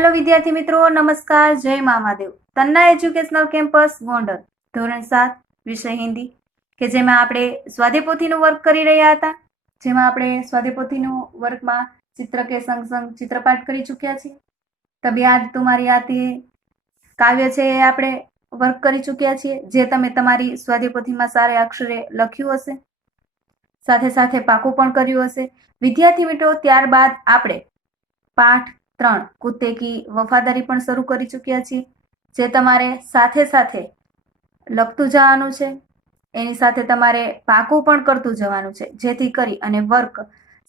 હેલો વિદ્યાર્થી મિત્રો, નમસ્કાર. જય મહાદેવ. તન્ના એજ્યુકેશનલ કેમ્પસ ગોંડલ ધોરણ 7 વિષય હિન્દી કે જેમાં આપણે સ્વાધ્યાયપોથીનું વર્ક કરી રહ્યા હતા. જેમાં આપણે સ્વાધ્યાયપોથીનું વર્કમાં ચિત્ર કે સંગ ચિત્રપાઠ કરી ચૂક્યા છીએ. તબિયાત તુમારી આતી કાવ્ય છે એ આપણે વર્ક કરી ચૂક્યા છીએ, જે તમે તમારી સ્વાધ્યાયપોથીમાં સારા અક્ષરે લખ્યું હશે, સાથે સાથે પાકું પણ કર્યું હશે. વિદ્યાર્થી મિત્રો, ત્યારબાદ આપણે પાઠ 3 કુત્તે કી વફાદારી પણ શરૂ કરી ચૂક્યા છીએ, જે તમારે સાથે સાથે લખતું જવાનું છે. એની સાથે તમારે પાકું પણ કરતું જવાનું છે, જેથી કરી અને વર્ક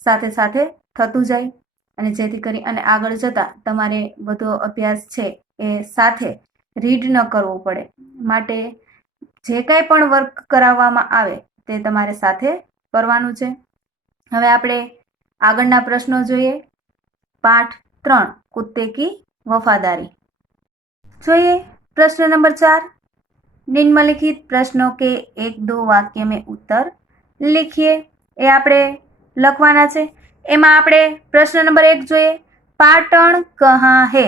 સાથે સાથે થતું જાય અને જેથી કરી અને આગળ જતા તમારે બધો અભ્યાસ છે એ સાથે રીડ ન કરવો પડે. માટે જે કાંઈ પણ વર્ક કરાવવામાં આવે તે તમારે સાથે કરવાનું છે. હવે આપણે આગળના પ્રશ્નો જોઈએ. पाठ 3 कुत्ते की वफादारी જોઈએ. प्रश्न नंबर 4, निम्नलिखित प्रश्नों के 1-2 वाक्य में उत्तर लिखिए. એ આપણે લખવાના છે. એમાં આપણે પ્રશ્ન નંબર 1 જોઈએ. પાટણ કહાં હે,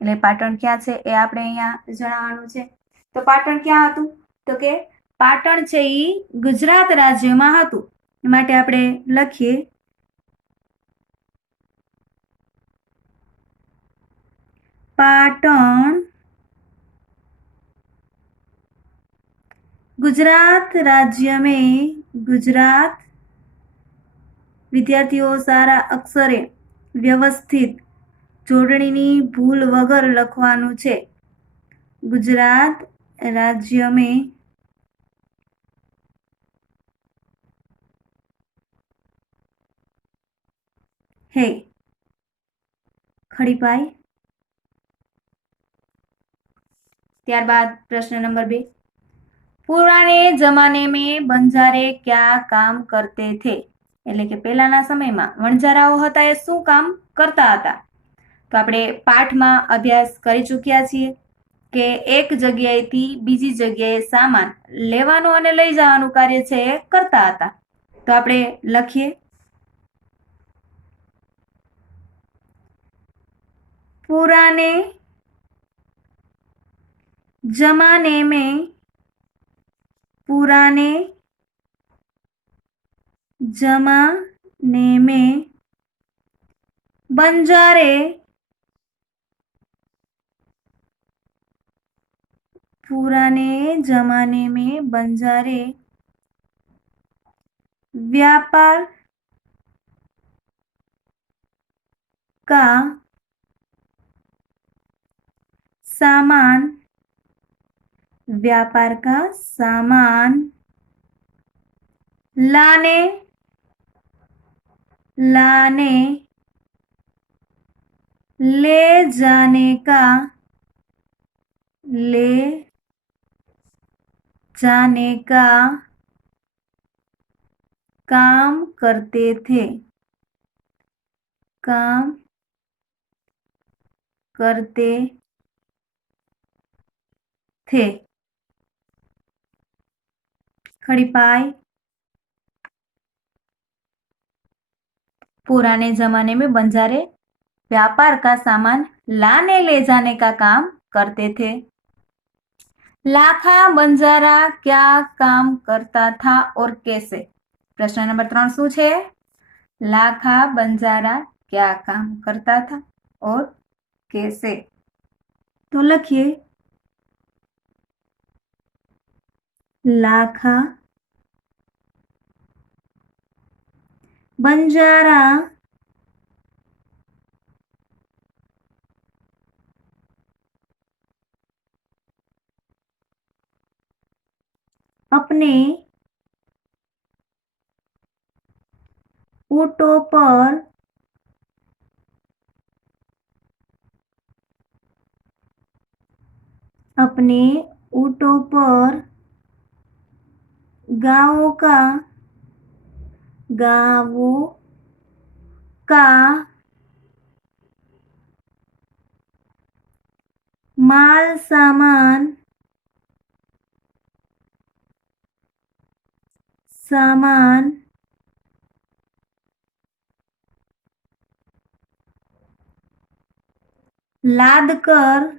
એટલે પાટણ ક્યાં છે એ આપણે અહીંયા જણાવવાનું છે. તો પાટણ ક્યાં હતું? તો કે પાટણ છે એ ગુજરાત રાજ્યમાં હતું. માટે આપણે લખીએ पाटण गुजरात राज्य में. गुजरात विद्यार्थियों सारा अक्षरे व्यवस्थित जोड़नी भूल वगर लखवानुं छे. गुजरात राज्य में है. खड़ी पाई. ત્યારબાદ પ્રશ્ન નંબર 2, પુરાને જમાને में બંજારે क्या काम करते थे, એટલે કે પહેલાના સમયમાં વણજારાઓ હતા એ શું કામ કરતા હતા? તો આપણે પાઠમાં અભ્યાસ કરી ચૂક્યા છીએ કે એક જગ્યાએથી બીજી જગ્યાએ સામાન લેવાનું અને લઈ જવાનું કાર્ય છે એ કરતા હતા. તો આપણે લખીએ પુરાને जमाने में. पुराने जमाने में बंजारे पुराने जमाने में बंजारे व्यापार का सामान व्यापार का सामान लाने ले जाने का काम करते थे. खड़ी पाई. पुराने जमाने में बंजारे व्यापार का सामान लाने ले जाने का काम करते थे. लाखा बंजारा क्या काम करता था और कैसे? प्रश्न नंबर 3 શું છે? लाखा बंजारा क्या काम करता था और कैसे? तो लखिए लाखा बंजारा अपने ऊँटों पर गांवों का माल सामान लाद कर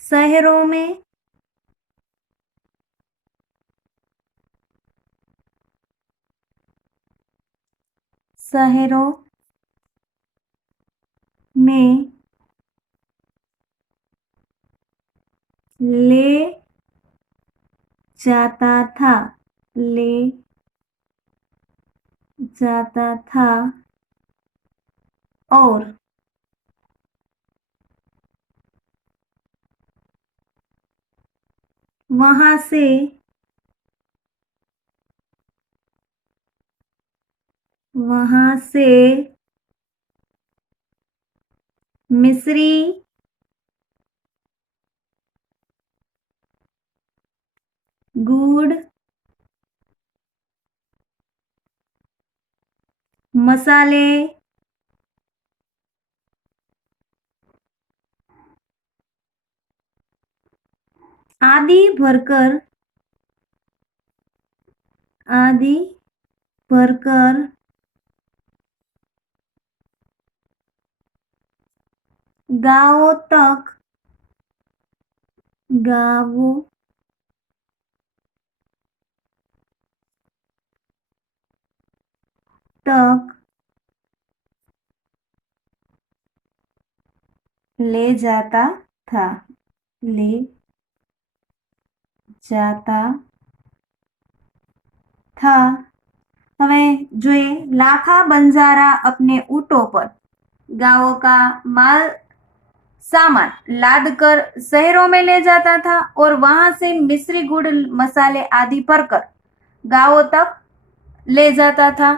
शहरों में शहरों में ले जाता था, ले जाता था और वहां से मिस्री गुड़ मसाले आदि भरकर गांवों तक ले जाता था, ले जाता था। હવે જોઈએ लाखा बंजारा अपने ऊँटों पर गांवों का माल सामान लाद कर शहरों में ले जाता था और वहां से मिश्री गुड़ मसाले आदि भरकर गांवों तक ले जाता था।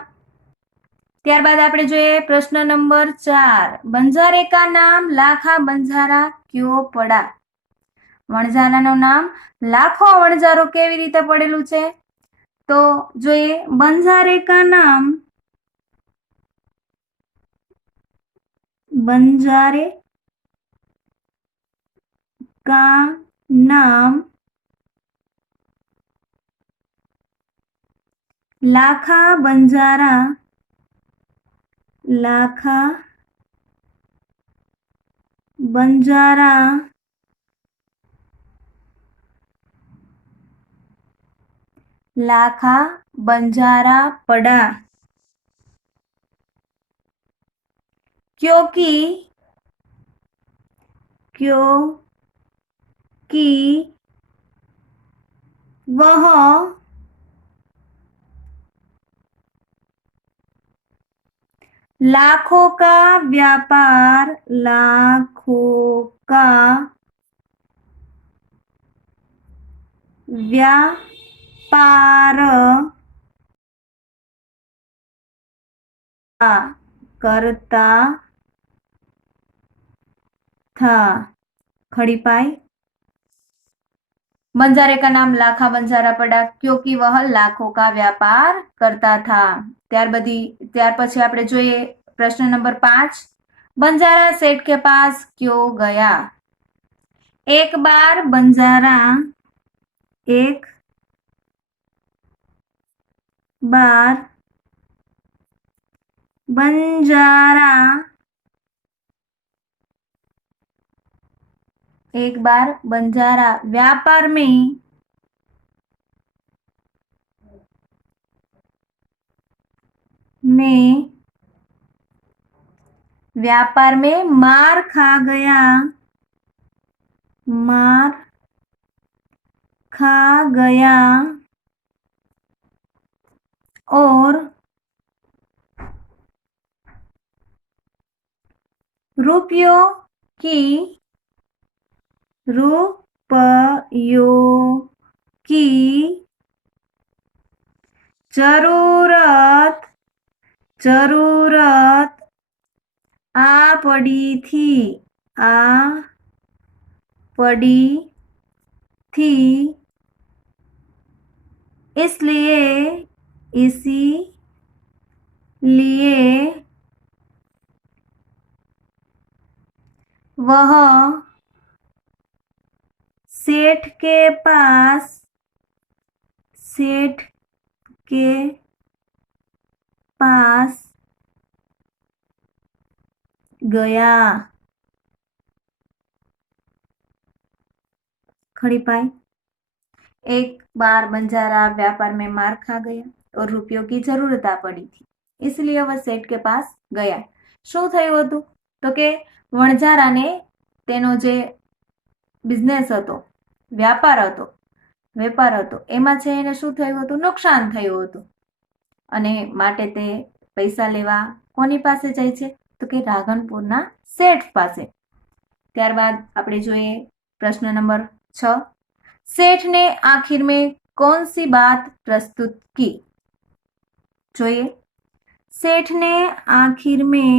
ત્યારબાદ આપણે જોઈએ પ્રશ્ન નંબર 4 બંજારે કા નામ લાખા બંજારા ક્યો પડા। વણઝારાનું નામ લાખો વણઝારો કેવી રીતે પડેલું છે તો જોઈએ બંજારે કા નામ लाखा बंजारा लाखा बंजारा पड़ा क्योंकि वह लाखों का व्यापार करता था। खड़ी पाई बंजारे का नाम लाखा बंजारा पड़ा क्योंकि वह लाखों का व्यापार करता था। ત્યાર પછી આપણે જોઈએ પ્રશ્ન નંબર 5 बंजारा सेठ के पास क्यों गया। एक बार बंजारा व्यापार में मार खा गया और रुपयों की जरूरत आ पड़ी थी इसलिए वह सेठ के पास गया। खड़ी पाई। एक बार बंजारा व्यापार में मार खा गया और रुपयों की जरूरत आ पड़ी थी, इसलिए वह सेठ के पास गया। શું થયું હતું? તો કે વણઝારાને તેનો જે બિઝનેસ હતો, વેપાર હતો એમાં છે એને શું થયું હતું? નુકસાન થયું હતું અને માટે તે પૈસા લેવા કોની પાસે જાય છે? તો કે રાધનપુરના શેઠ પાસે। ત્યારબાદ આપણે જોઈએ પ્રશ્ન નંબર 6। सेठ ने आखिर में कौन सी बात प्रस्तुत की? જોઈએ सेठ ने आखिर में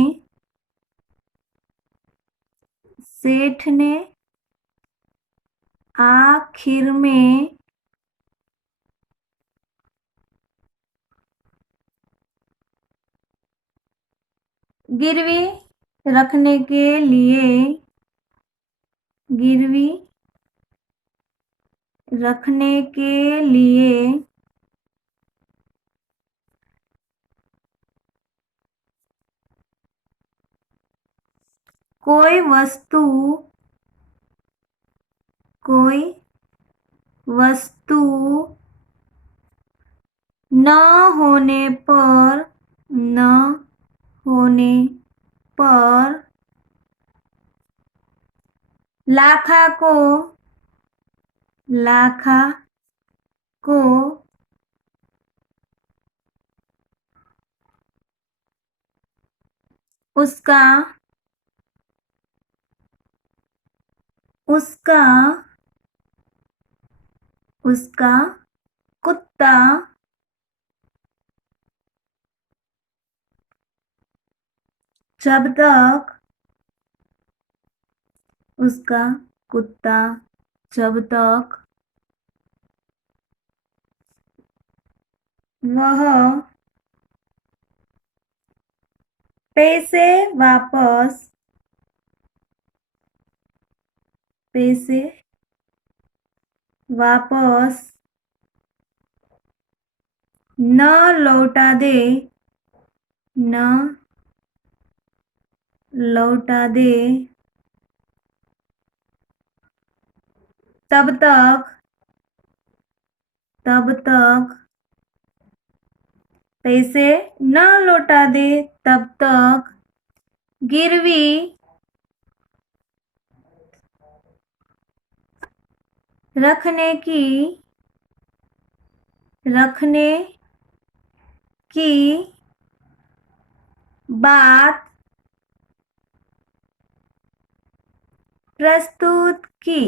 गिरवी रखने के लिए कोई वस्तु न होने पर लाखा को उसका कुत्ता जब तक वह पैसे वापस न लौटा दे तब तक पैसे न लौटा दे तब तक गिरवी रखने की बात प्रस्तुत की।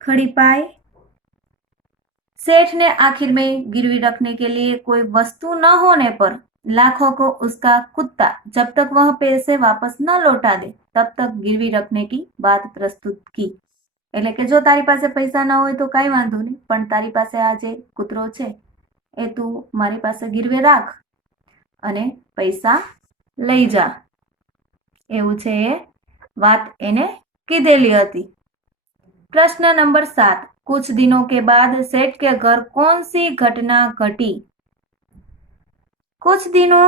खड़ी पाई। सेठ ने आखिर में गिरवी रखने के लिए कोई वस्तु न होने पर लाखों को उसका कुत्ता जब तक वह पैसे वापस न लौटा दे तब तक गिरवी रखने की बात प्रस्तुत की। એટલે કે જો તારી પાસે પૈસા ના હોય તો કાંઈ વાંધો નહીં, પણ તારી પાસે આ જે કૂતરો છે એ તું મારી પાસે ગીરવે રાખ અને પૈસા લઈ જા, એવું છે એ વાત એને કીધેલી હતી। प्रश्न नंबर 7। कुछ दिनों के बाद सेठ के घर कौन सी घटना घटी? कुछ दिनों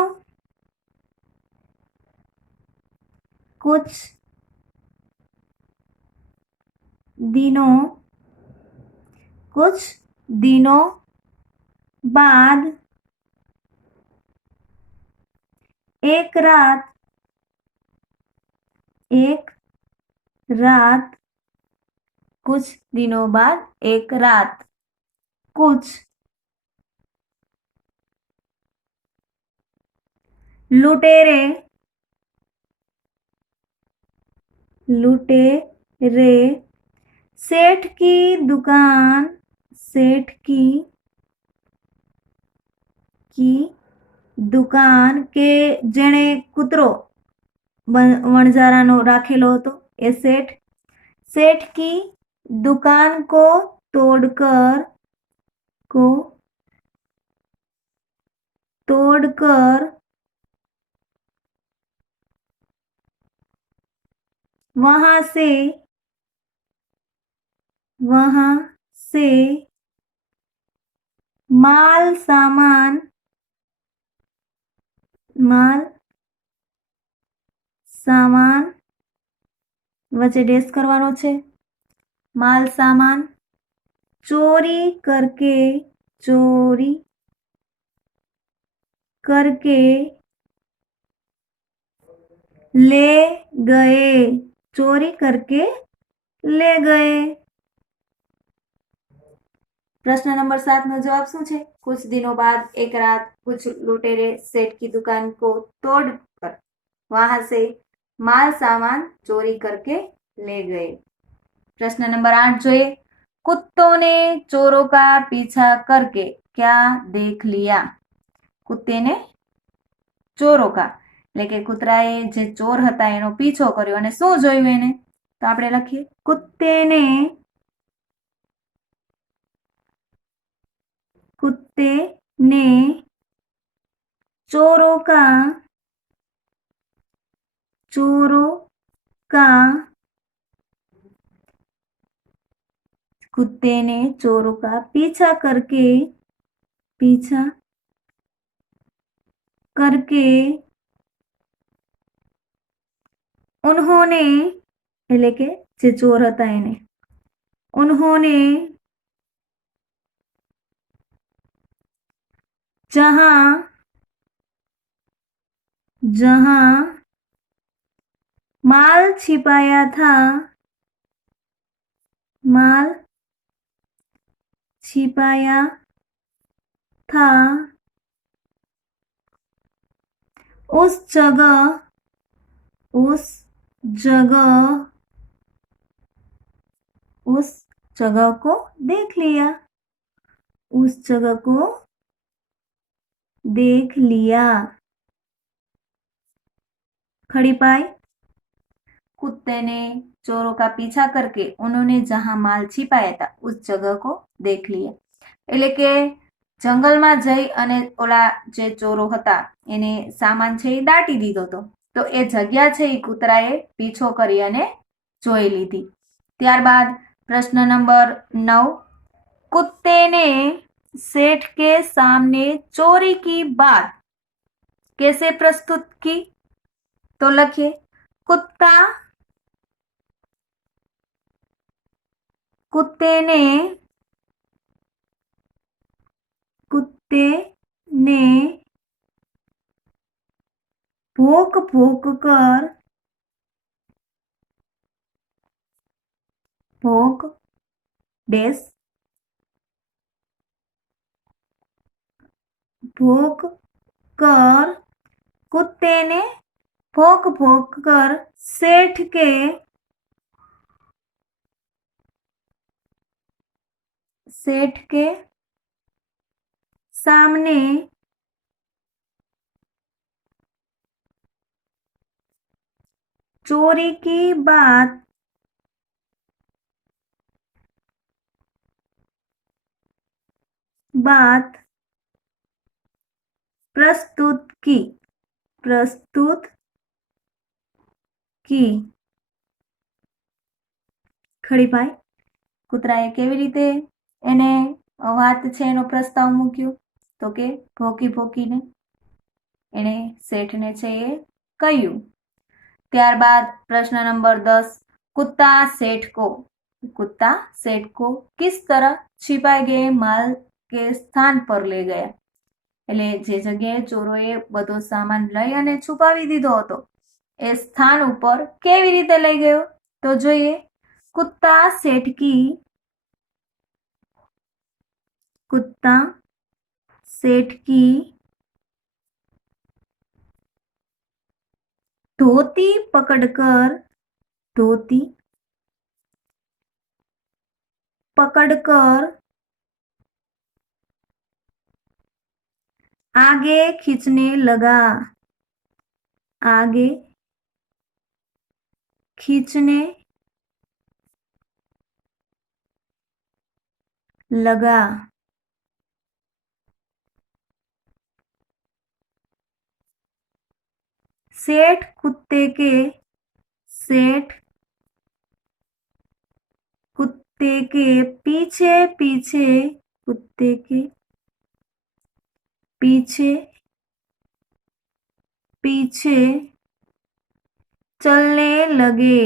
बाद एक रात कुछ दिनों बाद एक रात कुछ लुटेरे सेठ की दुकान के जेणे कूतरो वणजारानो राखेलो हतो ए सेठ की दुकान को तोड़कर वहां से माल सामान वच्चे डेश करवानो छे। माल सामान चोरी करके ले गए। चोरी करके ले गए। प्रश्न नंबर 7 નો જવાબ શું છે? कुछ दिनों बाद एक रात कुछ लुटेरे सेठ की दुकान को तोड़कर वहां से माल सामान चोरी करके ले गए। प्रश्न नंबर 8 જોઈએ। कुत्तों ने चोरों का पीछा करके क्या देख लिया? कुत्ते ने ચોરો કા એટલે કે કૂતરાએ જે ચોર હતા એનો પીછો કર્યો અને શું જોયું એને? તો આપણે લખીએ कुत्ते ने चोरों का कुत्ते ने चोरों का पीछा करके उन्होंने એટલે કે જે ચોર હતા એને उन्होंने जहां माल छिपाया था उस जगह को देख लिया। उस जगह को देख लिया। खड़ी पाई। कुत्ते ने चोरों का पीछा करके उन्होंने जहां माल छिपाया था उस जगह को देख लिया। એટલે કે જંગલમાં જઈ અને ઓલા જે ચોરો હતા એને સામાન છે એ દાટી દીધો હતો, તો એ જગ્યા છે એ કૂતરાએ પીછો કરી અને જોઈ લીધી। ત્યારબાદ પ્રશ્ન નંબર 9। कुत्ते ने सेठ के सामने चोरी की बात कैसे प्रस्तुत की? तो लखिए कुत्ते ने भौंक कर कुत्ते ने भौंक कर सेठ के सामने चोरी की बात प्रस्तुत की। खड़ी पाई। કૂતરાએ કેવી રીતે એને વાત છે એનો પ્રસ્તાવ મૂક્યો? તો કે ભોંકીને એને શેઠને છે એ કહ્યું। ત્યારબાદ પ્રશ્ન નંબર 10। कुत्ता सेठ को किस तरह छिपाए गए माल के स्थान पर ले गया? એટલે જે જગ્યાએ ચોરોએ બધો સામાન લઈ અને છુપાવી દીધો હતો એ સ્થાન ઉપર કેવી રીતે લઈ ગયો? તો જોઈએ। कुत्ता सेठ की धोती पकड़कर आगे खींचने लगा। सेठ कुत्ते कुत्ते के पीछे पीछे, कुत्ते के पीछे पीछे चलने लगे,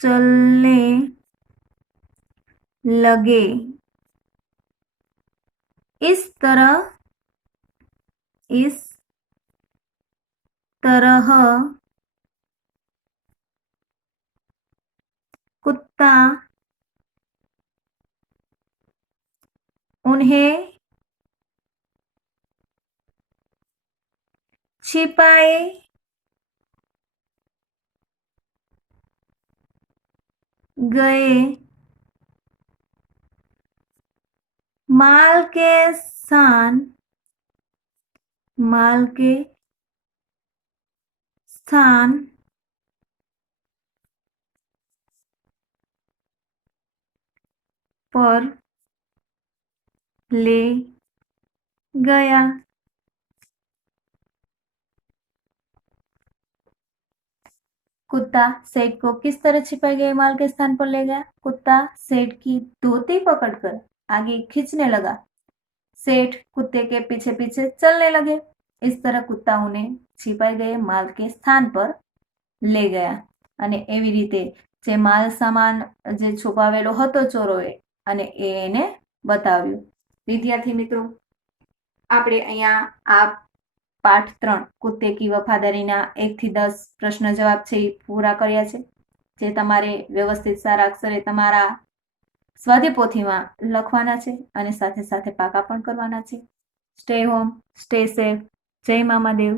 चलने लगे। इस तरह कुत्ता उन्हें छिपाए गए माल के स्थान पर ले गया। कुत्ता सेठ को किस तरह छिपाए गए माल के स्थान पर ले गया? कुत्ता सेठ की धोती पकड़कर आगे खींचने लगा। सेठ कुत्ते के पीछे पीछे चलने लगे। इस तरह कुत्ता उन्हें छिपाए गए माल के स्थान पर લઈ ગયા અને એવી રીતે જે માલ સામાન જે છુપાવેલો હતો ચોરોએ અને એને બતાવ્યું। વિદ્યાર્થી મિત્રો, આપણે અહીંયા આ પાઠ 3 કુત્તે કી વફાદારીના 1 થી 10 પ્રશ્ન જવાબ છે એ પૂરા કર્યા છે, જે તમારે વ્યવસ્થિત સારા અક્ષરે તમારા સ્વાધ્યાય પોથીમાં લખવાના છે અને સાથે સાથે પાકા પણ કરવાના છે। Stay home, stay safe. જય મામાદેવ।